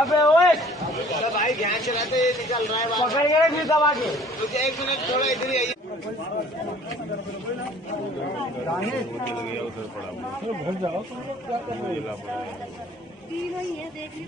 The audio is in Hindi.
अबे ओए भाई ध्यान चलाते निकल रहा है पकड़ गए फिर दबा के मुझे 1 मिनट थोड़ा इधर ही आइए। घर जाओ देख ली